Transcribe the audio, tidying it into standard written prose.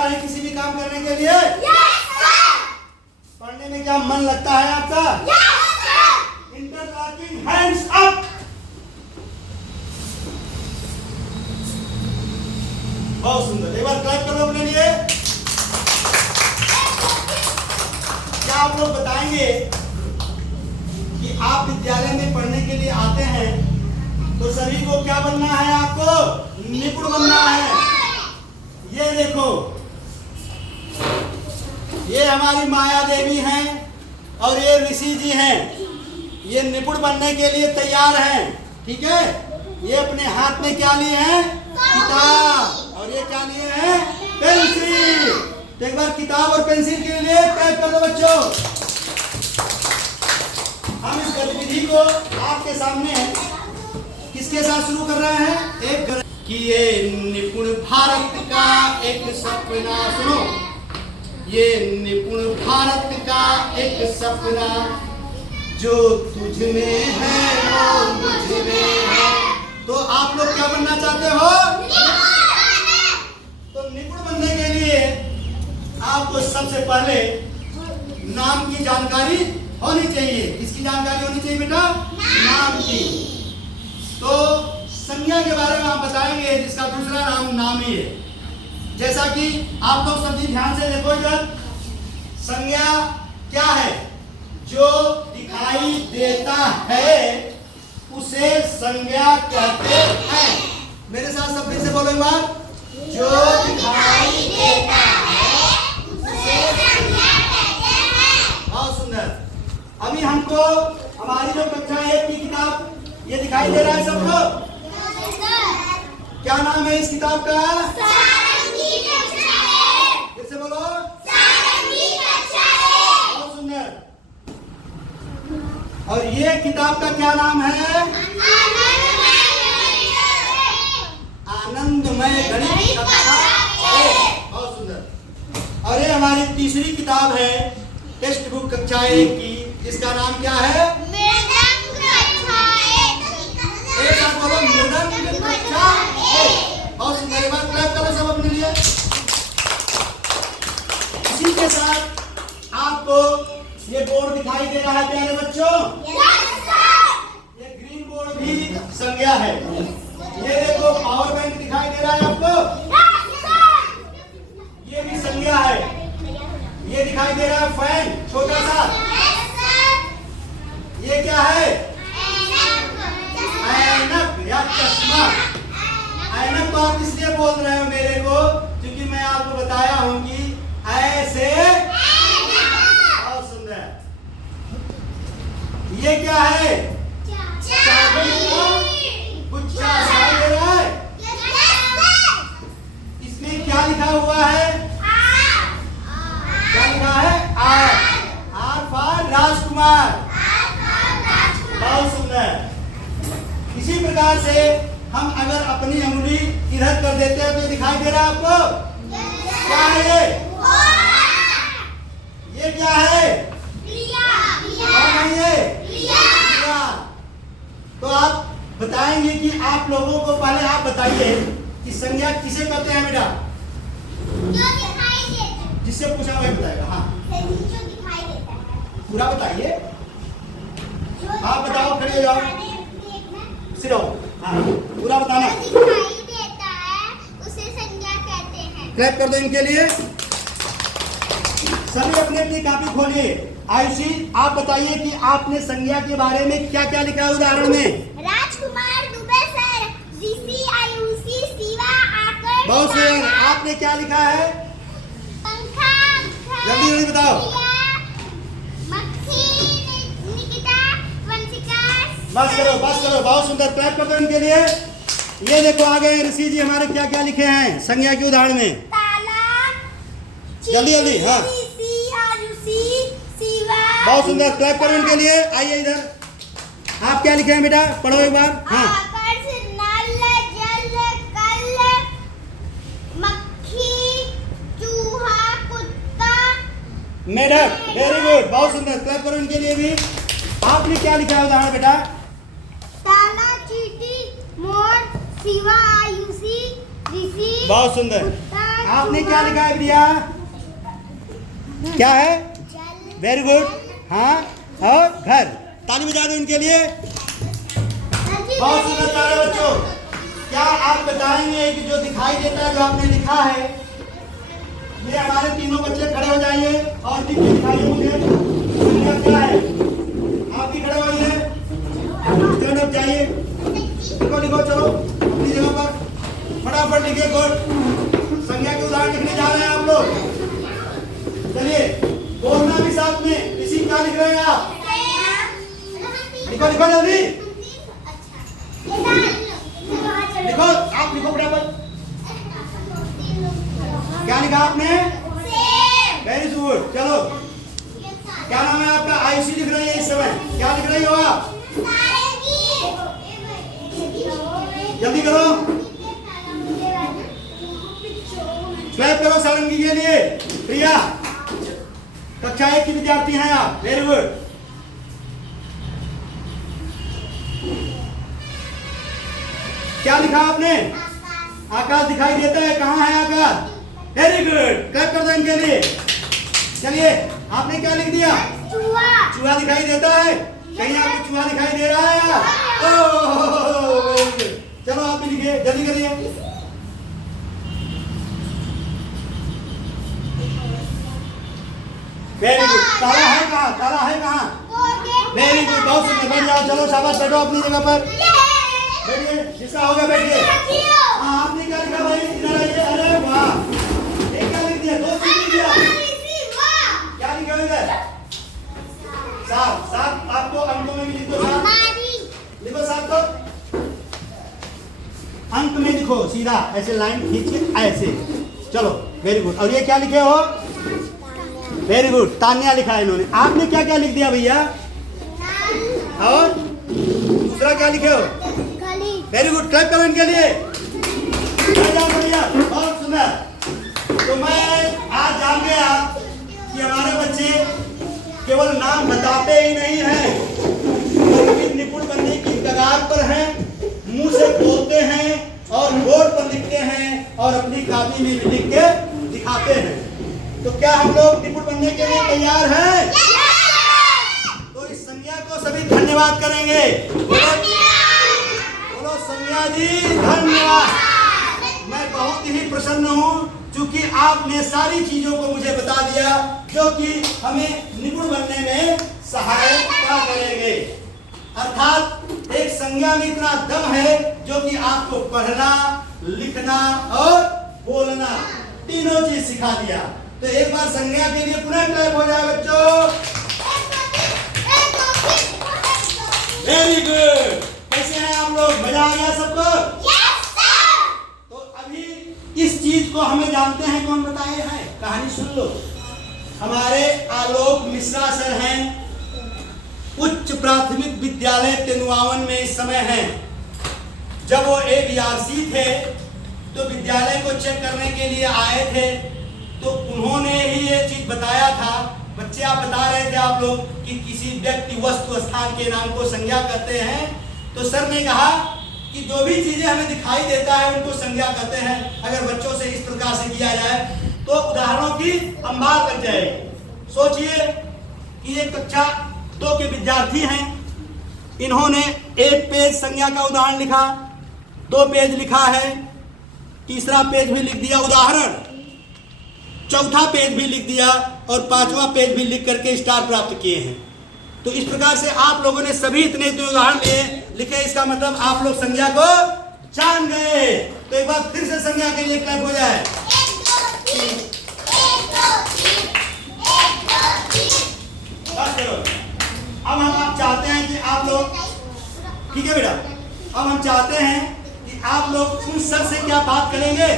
तैयार हैं किसी भी काम करने के लिए? पढ़ने में क्या मन लगता है आपका? Interlocking hands up. बहुत सुंदर, एक बार क्लैप करो अपने लिए। क्या आप लोग बताएंगे कि आप विद्यालय में पढ़ने के लिए आते हैं तो सभी को क्या बनना है? आपको निपुण बनना है। ये देखो, ये हमारी माया देवी हैं और ये ऋषि जी हैं। ये निपुण बनने के लिए तैयार हैं, ठीक है। ये अपने हाथ में क्या लिए हैं? किताब। और ये क्या लिए हैं? पेंसिल। तो एक बार किताब और पेंसिल के लिए क्लैप कर दो बच्चों। हम इस गतिविधि को आपके सामने किसके साथ शुरू कर रहे हैं? एक कि ये निपुण भारत का एक सपना, सुनो, ये निपुण भारत का एक सपना जो तुझ में है वो मुझ में है। तो आप लोग क्या बनना चाहते हो? तो निपुण बनने के लिए आपको सबसे पहले नाम की जानकारी होनी चाहिए। किसकी जानकारी होनी चाहिए बेटा? नाम की। तो संज्ञा के बारे में आप बताएंगे जिसका दूसरा नाम नामी है। जैसा कि आप लोग सभी ध्यान से देखो इधर, संज्ञा क्या है? जो दिखाई देता है उसे संज्ञा कहते हैं। मेरे साथ सब फिर से बोलो एक बार। जो दिखाई देता है उसे संज्ञा कहते हैं। बहुत सुंदर। अभी हमको हमारी जो कक्षा 1 की किताब ये दिखाई दे रहा है सबको। क्या नाम है इस किताब का? सारंगी कक्षा 1। फिर से बोलो। सारंगी कक्षा 1। बहुत सुंदर। और ये किताब का क्या नाम है? आनंदमय गणित कक्षा 1। बहुत सुंदर। और ये हमारी तीसरी किताब है टेक्स्ट बुक कक्षा 1 की, जिसका नाम क्या है? मृदंग कक्षा 1। एक साथ बोलो, मृदंग कक्षा 1। बहुत सुंदर। एक बार क्लैप करो सब अपने लिए। इसी के साथ आपको ये बोर्ड दिखाई दे रहा है प्यारे बच्चों। ये ग्रीन बोर्ड भी संज्ञा है। ये देखो पावर बैंक दिखाई दे रहा है आपको। ये भी संज्ञा है। ये दिखाई दे रहा है फैन छोटा सा। ये क्या है? ऐनक या चश्मा। ऐनक तो आप इसलिए बोल रहे हो मेरे को क्योंकि मैं आपको बताया हूं कि ऐसे। बहुत सुंदर। ये क्या है? चाबी का गुच्छा दिखाई दे रहा है। इसमें क्या लिखा हुआ है? क्या लिखा है? आर फॉर राजकुमार। बहुत सुंदर। इसी प्रकार से हम अगर अपनी उंगली इधर कर देते हैं तो दिखाई दे रहा है आपको? क्या है ये? ये क्या है? कौन है ये? क्रिया। तो आप बताएंगे कि आप लोगों को पहले आप बताइए कि संज्ञा किसे कहते हैं बेटा? जिससे पूछा वही बताएगा। हाँ, पूरा बताइए। आप बताओ, खड़े हो जाओ, सिरो। हाँ, पूरा बताना। दिखाई देता है उसे संज्ञा कहते हैं। क्लैप कर दो इनके लिए। सभी अपनी अपनी कॉपी खोलिए। आयुषी, आप बताइए कि आपने संज्ञा के बारे में क्या क्या लिखा है उदाहरण में? राजकुमार, दुबे सर, ऋषि, आयुषी, शिवा, आकर। बहुत सुंदर। आपने क्या लिखा है? पंखा, जल्दी जल्दी बताओ। बस करो, बस करो। बहुत सुंदर। क्लैप कर दो इनके लिए। ये देखो आ गए ऋषि जी हमारे क्या क्या लिखे हैं संज्ञा के उदाहरण में। ताला, जल्दी जल्दी। हाँ, बहुत सुंदर। क्लैप करो इनके लिए। आइए इधर। आप क्या लिखे हैं बेटा? पढ़ो एक बार। हाँ, आकर्ष, नल, जल, कल, मक्खी, चूहा, कुत्ता, मेढक। वेरी गुड, बहुत सुंदर। क्लैप करो इनके लिए भी। आपने क्या लिखा है उदाहरण बेटा? ताला, चींटी, मोर, शिवा, आयुषी, ऋषि। बहुत सुंदर। आपने क्या लिखा है प्रिया? क्या है? Very good. हाँ, और घर। ताली बजा दो इनके लिए। बहुत सुंदर प्यारे बच्चों, क्या आप बताएंगे कि जो दिखाई देता है जो आपने लिखा है, ये हमारे तीनों बच्चे खड़े हो जाइए और लिखिए, दिखाइए मुझे संज्ञा क्या है। आप भी खड़े होइए, स्टैंड अप जाइए, लिखो लिखो, चलो अपनी जगह पर फटाफट लिखिए। गुड। संज्ञा के उदाहरण लिखने जा रहे हैं आप लोग। चलिए बोलना भी साथ में। इसी क्या लिख रहे हैं आप? लिखो लिखो जल्दी लिखो, आप लिखो फटाफट। क्या लिखा आपने? Very good. चलो, क्या नाम है आपका? आयुषी लिख रही है इस समय। क्या लिख रही हो आप? जल्दी करो, क्लैप करो सारंगी के लिए। प्रिया, कक्षा 1 की विद्यार्थी हैं आप। Very good. क्या लिखा आपने? आकाश दिखाई देता है। कहाँ है आकाश? वेरी गुड, क्लैप कर दो इनके लिए। चलिए, आपने क्या लिख दिया? चूहा दिखाई देता है। कहीं आपको चूहा दिखाई दे रहा है? ओह, चलो आप भी लिखिए, जल्दी करिए। Very good. ताला है कहाँ? ताला है कहाँ? वेरी गुड, बहुत सुंदर। बैठ जाओ, चलो शाबाश, बैठो अपनी जगह पर। बैठिए, जिसका होगा बैठिए। हाँ, आपने क्या लिखा भाई? इधर आइए। अरे वाह, ये क्या लिख दिया? 2 लिख दिया। क्या लिखा इधर? 7। 7 आपको अंकों में भी लिख दो। 7 लिखो, 7 को अंक में लिखो, सीधा ऐसे लाइन खींच के ऐसे। चलो, वेरी गुड। और ये क्या लिखे हो? वेरी गुड, तान्या लिखा है इन्होंने। आपने क्या क्या लिख दिया भैया? और दूसरा क्या लिखे हो? वेरी गुड, क्लैप करो इनके लिए। भैया बहुत सुंदर। तो मैं आज जान गया कि हमारे बच्चे केवल नाम बताते ही नहीं हैं, बल्कि निपुण बनने की कगार पर हैं, मुंह से बोलते हैं और बोर्ड पर लिखते हैं और अपनी कॉपी में भी लिख के दिखाते हैं। तो क्या हम लोग निपुण बनने के लिए तैयार हैं? तो इस संज्ञा को सभी धन्यवाद करेंगे। बोलो संज्ञा जी धन्यवाद। मैं बहुत ही प्रसन्न हूँ क्योंकि आपने सारी चीजों को मुझे बता दिया जो कि हमें निपुण बनने में सहायता करेंगे। अर्थात एक संज्ञा में इतना दम है जो कि आपको पढ़ना, लिखना और बोलना तीनों चीज सिखा दिया। तो एक बार संज्ञा के लिए पुनः क्लैप हो जाए बच्चों। Very good. कैसे हैं आप लोग? मजा आ गया सबको? तो अभी इस चीज को हमें जानते हैं, कौन बताए हैं? कहानी सुन लो। हमारे आलोक मिश्रा सर हैं, उच्च प्राथमिक विद्यालय तेंदुआवन में इस समय हैं। जब वो ABRC थे तो विद्यालय को चेक करने के लिए आए थे, तो उन्होंने ही ये चीज बताया था। बच्चे आप बता रहे थे आप लोग कि किसी व्यक्ति, वस्तु, स्थान के नाम को संज्ञा कहते हैं। तो सर ने कहा कि जो भी चीजें हमें दिखाई देता है उनको संज्ञा कहते हैं। अगर बच्चों से इस प्रकार से किया जाए तो उदाहरणों की अंबार लग जाएगी। सोचिए कि ये कक्षा 2 के विद्यार्थी हैं, इन्होंने 1 पेज संज्ञा का उदाहरण लिखा, 2 पेज लिखा है, तीसरा पेज भी लिख दिया उदाहरण, चौथा पेज भी लिख दिया और 5वां पेज भी लिख करके स्टार प्राप्त किए हैं। तो इस प्रकार से आप लोगों ने सभी इतने उदाहरण लिखे, इसका मतलब आप लोग संज्ञा को जान गए। तो एक बार फिर से संज्ञा के लिए क्लैप हो जाए। अब हम चाहते हैं कि आप लोग, ठीक है बेटा, अब हम चाहते हैं कि आप लोग उन सर से क्या बात करेंगे?